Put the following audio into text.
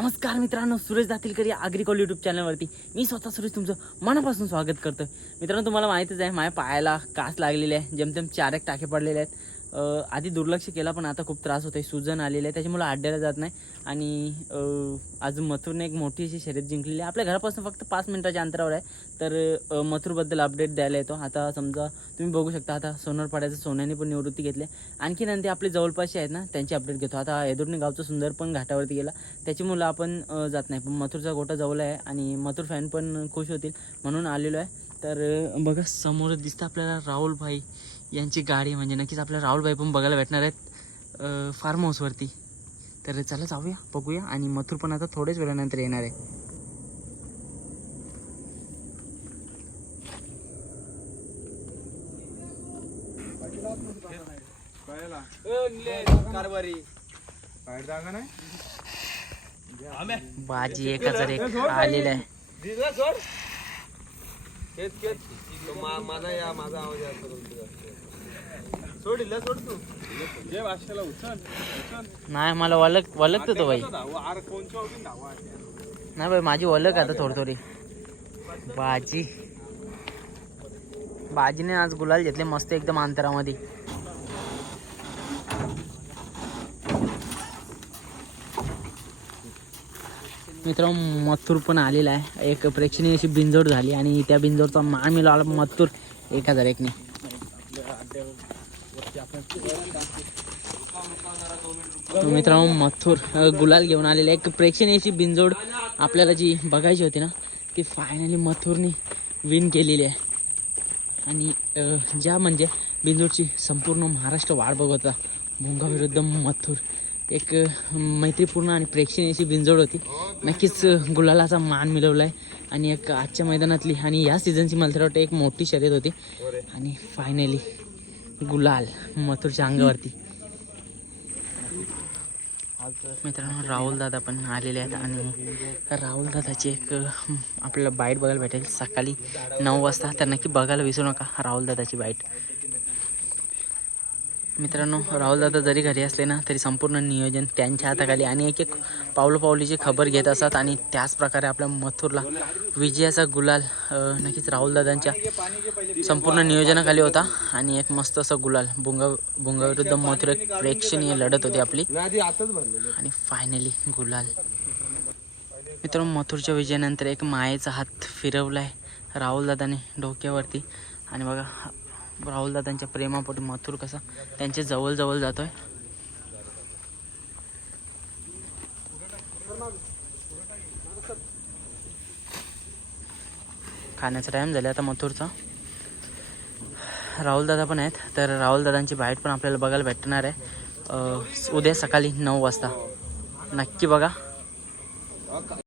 नमस्कार मित्रांनो सुरेश दातीलकर या आग्रिकॉल यूट्यूब चॅनलवरती मी स्वतः सुरेश तुमचं मनापासून स्वागत करतो मित्रांनो तुम्हाला माहितीच आहे माझ्या पायाला कास लागलेली आहे. जमतेम चार एक टाके पडलेले आहेत. आधी दुर्लक्ष केला पण आता खूप त्रास होतो आहे सुजन आलेलं आहे त्याच्यामुळे अड्ड्याला जात नाही. आणि आज मथुरने एक मोठी अशी शर्यत जिंकलेली आहे. आपल्या घरापासून फक्त पाच मिनिटाच्या अंतरावर आहे. तर मथुरबद्दल अपडेट द्यायला येतो. आता समजा तुम्ही बघू शकता आता सोनरपाड्याचं सोन्याने पण निवृत्ती घेतली आणखी नंतर आपले जवळपासचे आहेत ना त्यांची अपडेट घेतो. आता येदुर्णी गावचं सुंदर पण घाटावरती गेला. त्याची मुलं आपण जात नाही. पण मथुरचा गोटा जवळ आहे आणि मथुर फॅन पण खुश होतील म्हणून आलेलो आहे. तर बघा समोर दिसतं आपल्याला राहुल भाई. यांची गाडी म्हणजे नक्कीच आपल्याला राहुल भाई पण बघायला भेटणार आहेत फार्म हाऊसवरती तर चला जाऊया बघूया. आणि मथुर पण आता थोड्याच वेळानंतर येणार आहे. भाजी बाजी एक हजार एक आलेला आहे. माझा या माझा आवाज सोड इला सोड तू. जे भाषेला उचल उचल. नाही मला ओळख ओळखतो तो बाई. धावा आर कोणच्या उभी धावा नाही बाई माझी ओळख आता थोडी थोडी बाजी. बाजीने आज गुलाल घेतले मस्त एकदम अंतरामध्ये. मित्र मथुर पण आलेला आहे. एक प्रेक्षणीय अशी बिंजोड झाली आणि त्या बिंजोडचा मान मिळाला मथुर. एक हजार एकने. मित्रांनो मथुर गुलाल घेऊन आलेले एक प्रेक्षणीयची बिनजोड बिंजोड आपल्याला जी बघायची होती ना ती फायनली मथुरने विन केलेली आहे. आणि ज्या म्हणजे बिंजोडची संपूर्ण महाराष्ट्र वाट बघत होता भुंगा विरुद्ध मथुर. एक मैत्रीपूर्ण आणि प्रेक्षणीयची बिंजोड होती. नक्कीच गुलालाचा मान मिळवला आहे आणि एक आजच्या मैदानातली आणि या सीझनची मला तर वाटतं एक मोठी शर्यत होती. आणि फायनली गुलाल मथुरच्या अंगावरती. मित्रांनो राहुल दादा पण आलेले आहेत आणि राहुल दादाची एक आपल्याला बाईट बघायला भेटेल. सकाळी नऊ वाजता. तर नक्की बघायला विसरू नका राहुल दादाची बाईट. मित्रांनो राहुल दादा जरी घरी असले ना तरी संपूर्ण नियोजन त्यांच्या हाताखाली. आणि एक एक पावलं पावलीची खबर घेत असतात. आणि त्याच प्रकारे आपल्या मथुरला विजयाचा गुलाल नक्कीच राहुल दादांच्या संपूर्ण नियोजनाखाली होता. आणि एक मस्त असा गुलाल बुंगा बुंगाविरुद्ध मथुर एक प्रेक्षणीय लढत होती आपली. आणि फायनली गुलाल. मित्रांनो मथुरच्या विजयानंतर एक मायेचा हात फिरवलाय राहुल दादाने डोक्यावरती. आणि बघा राहुलदा त्यांच्या प्रेमापोटी मथुर कसा? त्यांच्या जवळ जवळ जातोय. खाण्याचा टाइम झाला आता मथुरचा. राहुल दादा पण आहेत. तर राहुलदादांची बाईट पण आपल्याला बघायला भेटणार आहे. उद्या सकाळी नऊ वाजता. नक्की बघा.